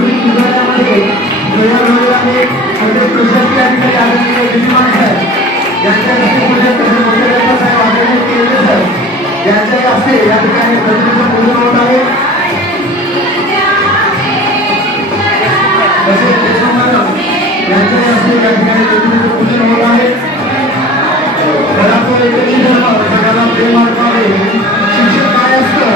सांस्कृतिक विभागामध्ये आहे अध्यक्ष प्रशासकीय अधिकारी आदरणीय विद्यमान साहेब यांच्या हस्ते पूजन तसेच मोठ्या साहेब आदरणीय केंद्र साहेब यांच्या हस्ते या ठिकाणी प्रतिनिधित्व पूजन होत आहे। तसेच देशमुख मॅडम यांच्या हस्ते या ठिकाणी प्रतिनिधित्व पूजन होत आहे। घराचं एकत्रित सगळ्यांना प्रेम मार्गाने शिक्षण काय असतं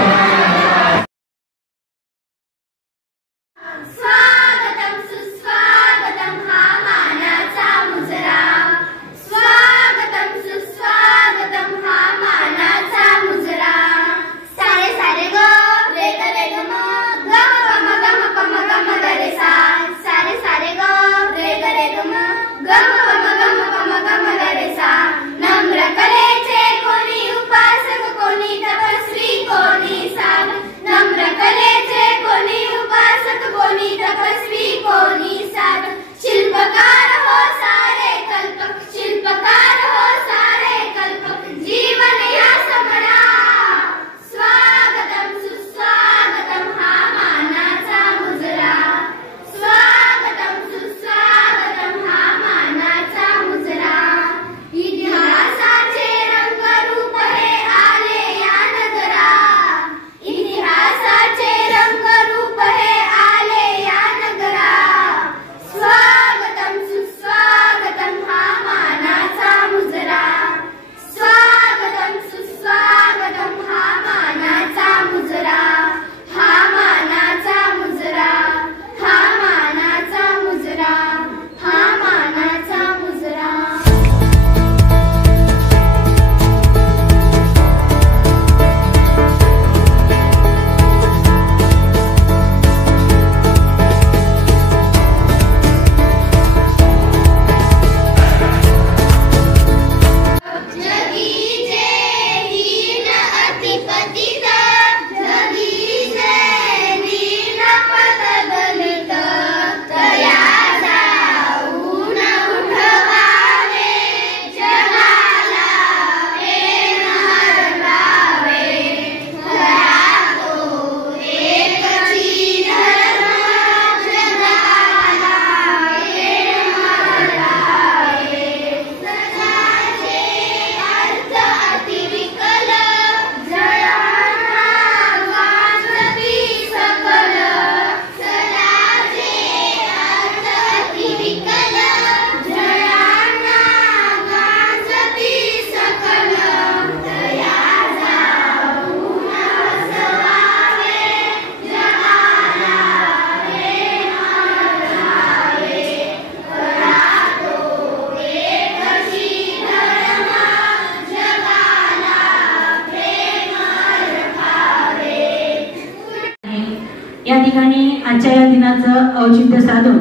या ठिकाणी आजच्या या दिनाचं औचित्य साधून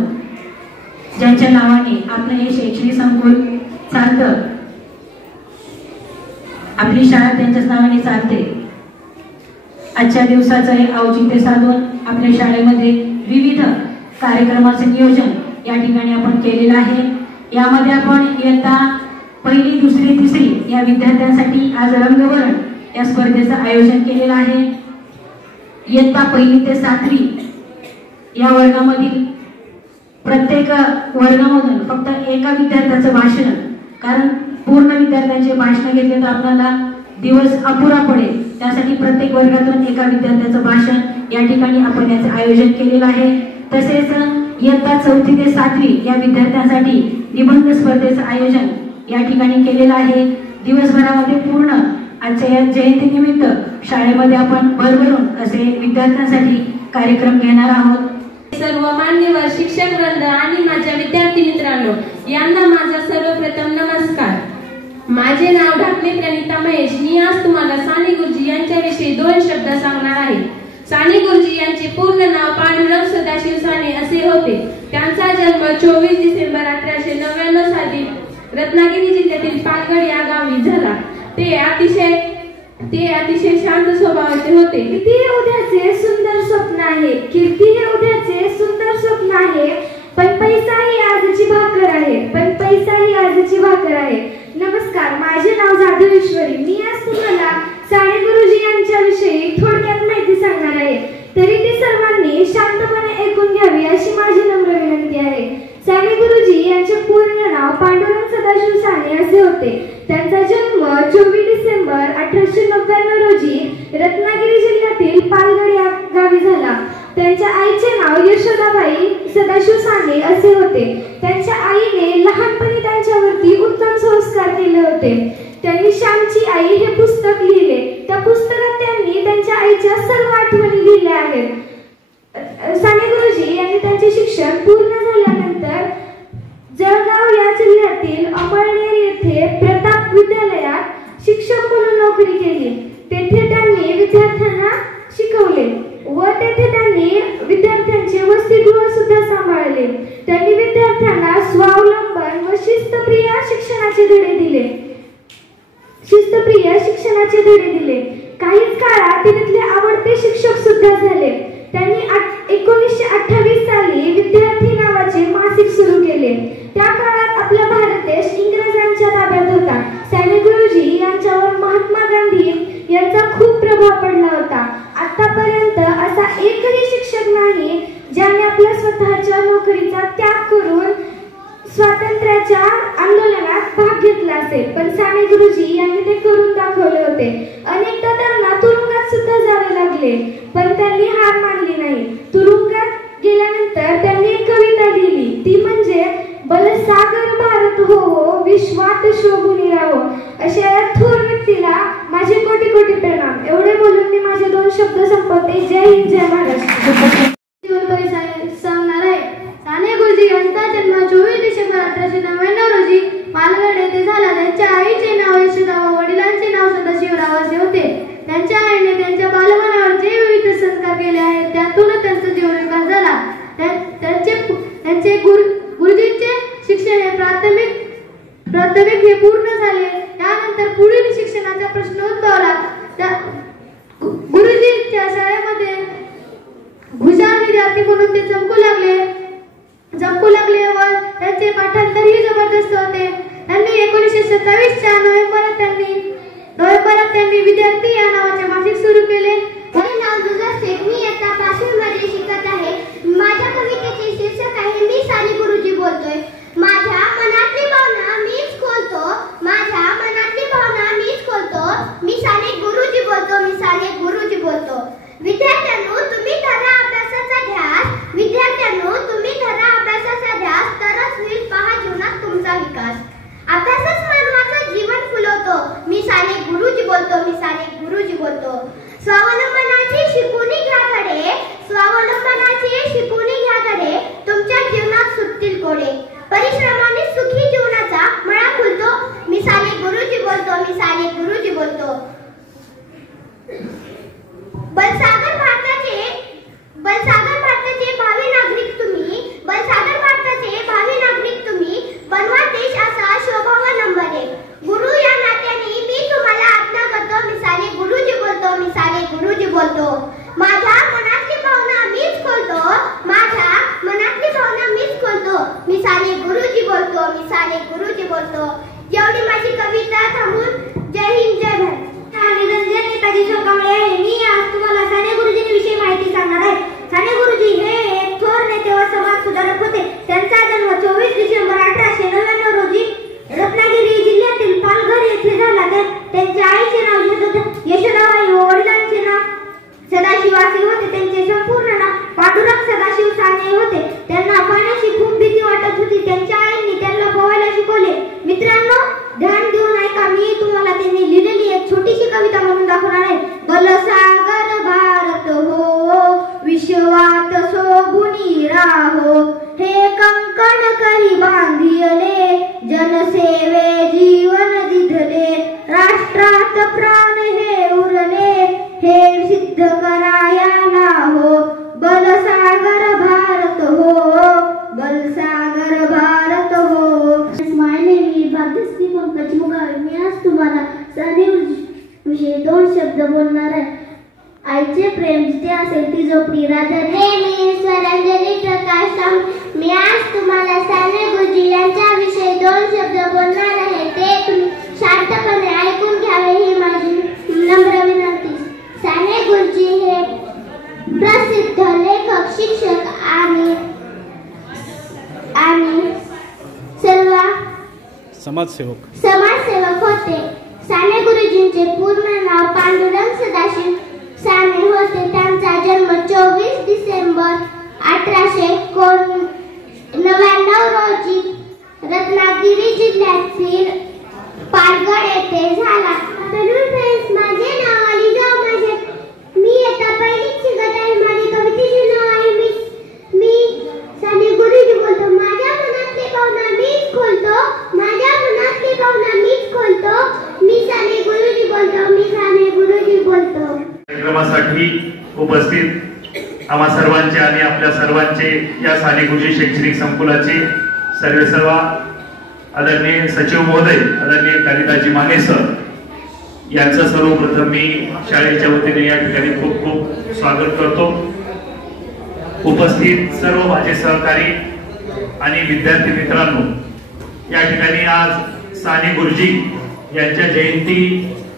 ज्यांच्या नावाने आपलं हे शैक्षणिक संकुल चालतं, आपली शाळा त्यांच्याच नावाने चालते, आजच्या दिवसाचं हे औचित्य साधून आपल्या शाळेमध्ये विविध कार्यक्रमाचं नियोजन या ठिकाणी आपण केलेलं आहे। यामध्ये आपण इयत्ता पहिली, दुसरी, तिसरी या विद्यार्थ्यांसाठी आज रंगवरण या स्पर्धेचं आयोजन केलेलं आहे। इयत्ता पहिली ते सातवी या वर्गामधील प्रत्येक वर्गामधून फक्त एका विद्यार्थ्याचं भाषण, कारण पूर्ण विद्यार्थ्यांचे भाषण घेतले तर आपल्याला दिवस अपुरा पडेल, त्यासाठी प्रत्येक वर्गातून एका विद्यार्थ्याचं भाषण या ठिकाणी आपण याचं आयोजन केलेलं आहे। तसेच इयत्ता चौथी ते सातवी या विद्यार्थ्यांसाठी निबंध स्पर्धेचं आयोजन या ठिकाणी केलेलं आहे। दिवसभरामध्ये पूर्ण आजच्या या जयंतीनिमित्त शाळेमध्ये आपण भरभरून असे विद्यार्थ्यांसाठी कार्यक्रम घेणार आहोत। सर्व मान्यवर शिक्षक वृंद आणि माझ्या विद्यार्थी मित्रांनो, यांना माझा सर्वप्रथम नमस्कार। माझे नाव ढाकणे प्रणिता महेश। मी आज तुम्हाला साने गुरुजी यांच्याविषयी 2 शब्द सांगणार आहे। साने गुरुजी यांचे पूर्ण नाव पांडुरंग सदाशिव साने असे होते। त्यांचा जन्म 24 डिसेंबर 1899 साली रत्नागिरी जिल्ह्यातील पालगड या गावी झाला। ते अतिशय शांत स्वभावाचे होते। कीर्ती हे उद्याचे सुंदर स्वप्न आहे, कीर्ती हे उद्याचे सुंदर स्वप्न आहे, पण पैसा ही आजची भाकर आहे, पण पैसा ही आजची भाकर आहे। नमस्कार, माझे नाव जाधव ईश्वरी। मी आज तुम्हाला साने गुरुजी यांच्याविषयी थोडक्यात माहिती सांगणार आहे, तरी ती सर्वांनी शांतपणे ऐकून घ्यावी 1899 रोजी रत्नागिरी जिल्ह्यातील पालघर या गावी झाला. त्यांच्या आईचे नाव यशोदाबाई सदाशिव साने असे होते. त्यांच्या आईने लहानपणी त्यांच्यावरती उत्तम संस्कार केले होते. त्यांनी श्यामची आई हे पुस्तक लिहिले. त्या पुस्तकात त्यांनी त्यांच्या आईच्या सर्व आठवणी लिहिल्या आहेत. साने गुरुजी यांनी त्यांचे शिक्षण पूर्ण झाल्यानंतर जळगाव या जिल्ह्यातील अमळनेर येथे प्रताप विद्यालयात शिक्षक म्हणून नोकरी केली. तेथे त्यांनी विद्यार्थ्यांना शिकवले व तेथे त्यांनी विद्यार्थ्यांचे वसतिगृह सुद्धा सांभाळले. त्यांनी विद्यार्थ्यांना स्वावलंबन व शिस्तप्रिय शिक्षणाचे धडे दिले. काहीच काळात ते तिथले आवडते शिक्षक सुद्धा झाले. त्यांनी 1928 साली विद्यार्थी नावाचे मासिक सुरू केले. त्या काळात आपला भारत देश इंग्रजांच्या ताब्यात होता. साने गुरुजी यांच्यावर महात्मा गांधी यांचा खूप प्रभाव पडला होता. आतापर्यंत असा एकही शिक्षक नाही ज्याने आपल्या स्वतःच्या नोकरीचा त्याग करून स्वातंत्र्याच्या आंदोलनात भाग घेतला असेल, पण साने गुरुजी यांनी ते करून दाखवले होते. अनेकदा त्यांना तुरुंगात सुद्धा जावे लागले, पण त्यांनी हार मानली नाही. तुरुंगात गेल्यानंतर त्यांनी एक कविता लिहिली, ती म्हणजे बलसागर भारत हो विश्वात शोभून राहो. अशा या थोर व्यक्तीला माझे कोटी कोटी प्रणाम. एवढे बोलून मी माझे 2 शब्द संपवते. जय हिंद, जय महाराष्ट्र. सांगणार आहे. साने गुरुजी यांचा जन्म 24 डिसेंबर 1899 रोजी पालघर येथे झाला. त्यांच्या आईचे नाव यशोदा व वडिलांचे नाव सदाशिवराव असे होते. त्यांच्या आईने त्यांच्या बालपणावर जे विविध संस्कार केले आहेत त्यातूनच त्यांचा जीवनविकास झाला. त्यांचे गुरुजींचे शिक्षण हे प्राथमिक हे पूर्ण झाले. त्यानंतर पुढील शिक्षणाचा प्रश्न उद्भवला. गुरुजींच्या शाळेमध्ये हुशार विद्यार्थी म्हणून ते चमकू लागले व त्यांचे पाठांतरही जबरदस्त होते. त्यांनी 1927च्या नोव्हेंबरात त्यांनी विद्यार्थी या नावाचे मासिक सुरू केले. माझे नाव दुर्गा शेख. मी इयत्ता 5वी मध्ये शिकत आहे. माझ्या कवितेचे शीर्षक आहे मी साने गुरुजी बोलतोय. माझ्या मनातली भावना मीच खोलतो. माझ्या मनातली भावना मीच खोलतो. मी साने गुरुजी बोलतो. मी साने गुरुजी बोलतो. विद्यार्थ्यांनो तुम्ही धरा अभ्यासाचा ध्यास. विद्यार्थ्यांनो तुम्ही धरा अभ्यासाचा ध्यास. तरच होईल पहा जीवनात तुमचा विकास. अभ्यासच मानवाचं जीवन फुलवतो. मी साने गुरुजी बोलतो. मी साने गुरुजी बोलतो. स्वावलंबनाची शिकवणी घ्या धडे. स्वावलंबनाची शिकवणी घ्या धडे. तुमच्या जीवनात सुटतील कोडे. परिश्रमाने सुखी जीवनाचा मळा खुलतो. मी साने गुरुजी बोलतो. मी साने गुरुजी बोलतो. बलसागर भारताचे भावी नागरिक तुम्ही. बलसागर भारताचे भावी नागरिक तुम्ही. बनवा देश असा शोभावा नंबर 1. गुरु या नात्याने मी तुम्हाला आज्ञा करतो. मी साने गुरुजी बोलतो. मी साने गुरुजी बोलतो. माझ्या मनातली भावना मीच खोलतो. माझ्या मनातली भावना मीच खोलतो. मी साने गुरुजी बोलतो. मी साने गुरुजी बोलतो. एवढी माझी कविता थांबून जय हिंद, जय भारत. निरंजन नेताजी शोकामळे आहे. मी आज तुम्हाला साने गुरुजींविषयी माहिती सांगणार आहे. साने गुरुजी हे एक थोर नेते व समाज सुधारक होते. त्यांचा जन्म 24 डिसेंबर 1899 रोजी रत्नागिरी जिल्ह्यातील पालघर येथे झाला. त्यांच्या आईचे नाव यशोदाबाई व वडिलांचे नाव सदाशिव असे होते. त्यांचे संपूर्ण नाव पांडुरंग सदाशिव साने होते. त्यांना पाण्याची खूप भीती वाटत होती. त्यांच्या आईंनी त्यांना पोहायला शिकवले. मित्रांनो ध्यान देऊन ऐका. मी तुम्हाला त्यांनी लिहिलेली एक छोटीशी कविता म्हणून दाखवणार आहे. बलसागर भारत हो विश्वात शोभून राहो. हे कंकण करी बांधिले जनसेवे जीवन दिधले. राष्ट्रात प्राण हे उरले हे सिद्ध करायला हो. बलसागर भारत हो बलसागर भारत हो. My name is Bhagyashree Pankaj मुगावे. मी आज तुम्हाला साने गुरुजींविषयी 2 शब्द बोलणार आहे. आईचे प्रेम जिथे असेल ती झोपडी राजा. मी स्वरांजली प्रकाश. मी आज तुम्हाला साने गुरुजी यांच्याविषयी 2 शब्द बोलणार आहे. ते तुम्ही शांतपणे ऐकून घ्यावे ही माझी नम्र विनंती. साने गुरुजी हे प्रसिद्ध लेखक, शिक्षक आणि समाजसेवक होते. साने गुरुजींचे पूर्ण नाव कार्यक्रमासाठी उपस्थित आम्हा सर्वांचे आणि आपल्या सर्वांचे या साने गुरुजी शैक्षणिक संकुलाचे सर्व आदरणीय सचिव महोदय, आदरणीय कालिदाजी माने सर यांचं सर्वप्रथम मी शाळेच्या वतीने या ठिकाणी खूप खूप स्वागत करतो. उपस्थित सर्व माझे सहकारी आणि विद्यार्थी मित्रांनो, या ठिकाणी आज साने गुरुजी यांच्या जयंती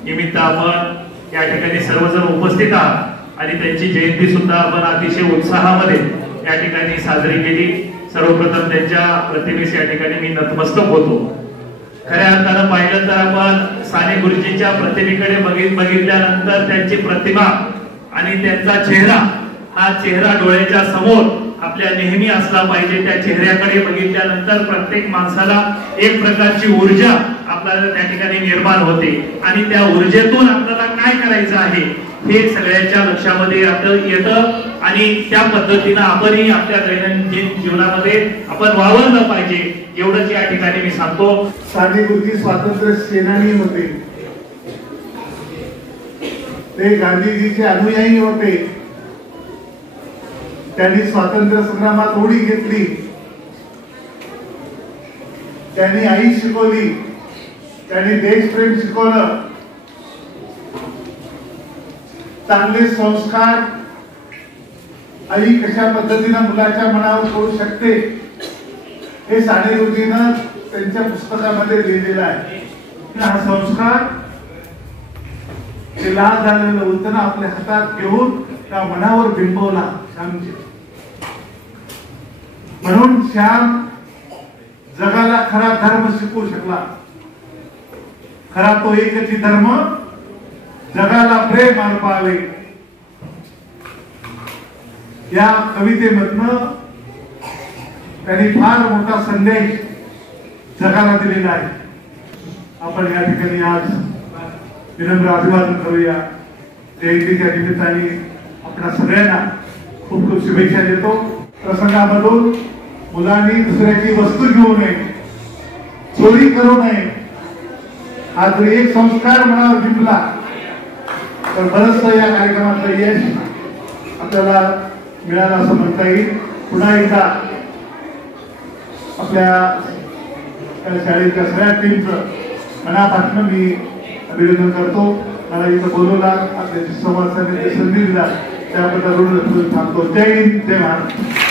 निमित्त आपण या ठिकाणी सर्वजण उपस्थित आहात आणि त्यांची जयंती सुद्धा आपण अतिशय उत्साहामध्ये या ठिकाणी साजरी केली. सर्वप्रथम त्यांच्या प्रतिमेस या ठिकाणी मी नतमस्तक होतो. खऱ्या अर्थानं पाहिलं तर आपण साने गुरुजींच्या प्रतिमेकडे बघितल्यानंतर त्यांची प्रतिमा आणि त्यांचा चेहरा, हा चेहरा डोळ्याच्या समोर आपल्या नेहमी असला पाहिजे. त्या चेहऱ्याकडे बघितल्यानंतर प्रत्येक माणसाला एक प्रकारची ऊर्जा आपल्याला त्या ठिकाणी निर्माण होते आणि त्या ऊर्जेतून आपल्याला काय करायचं आहे हे सगळ्यांच्या लक्षामध्ये येतं आणि त्या पद्धतीनं आपणही आपल्या दैनंदिन जीवनामध्ये आपण वावरलं पाहिजे, एवढंच या ठिकाणी मी सांगतो. साने गुरुजी स्वातंत्र्य सेनानी होते, ते गांधीजीचे अनुयायी होते. त्यांनी स्वातंत्र्य संग्रामात उडी घेतली, त्यांनी आई शिकवली, त्यांनी देशप्रेम शिकवलं. चांगले संस्कार आई कशा पद्धतीने मुलाच्या मनावर करू शकते हे साने गुरुजींना त्यांच्या पुस्तकामध्ये लिहिलेलं आहे. हा संस्कार ते लाल झालेलं उलटणं आपल्या हातात घेऊन त्या मनावर बिंबवला श्यामजी. म्हणून श्याम जगाला खरा धर्म शिकवू शकला. खरा तो एकच धर्म, जगाला प्रेम अर्पावे. या कवितेमधनं त्यांनी फार मोठा संदेश जगाला दिलेला आहे. आपण या ठिकाणी आज विनम्र अभिवादन करूया. जयंतीच्या निमित्ताने आपल्या सगळ्यांना खूप खूप शुभेच्छा देतो. प्रसंगामधून मुलांनी दुसऱ्याची वस्तू घेऊ नये, चोरी करू नये. हा जर एक संस्कार मनावर जिंकला तर बरंचसं या कार्यक्रमाचं यश आपल्याला मिळालं असं म्हणता येईल. पुन्हा एकदा आपल्या शाळेच्या सगळ्या टीमचं मनापासून मी अभिनंदन करतो. मला इथं बोलवला, आपल्याशी संवाद साधण्याची संधी दिला त्याबद्दल थांबतो. जय हिंद, जय महाराष्ट्र.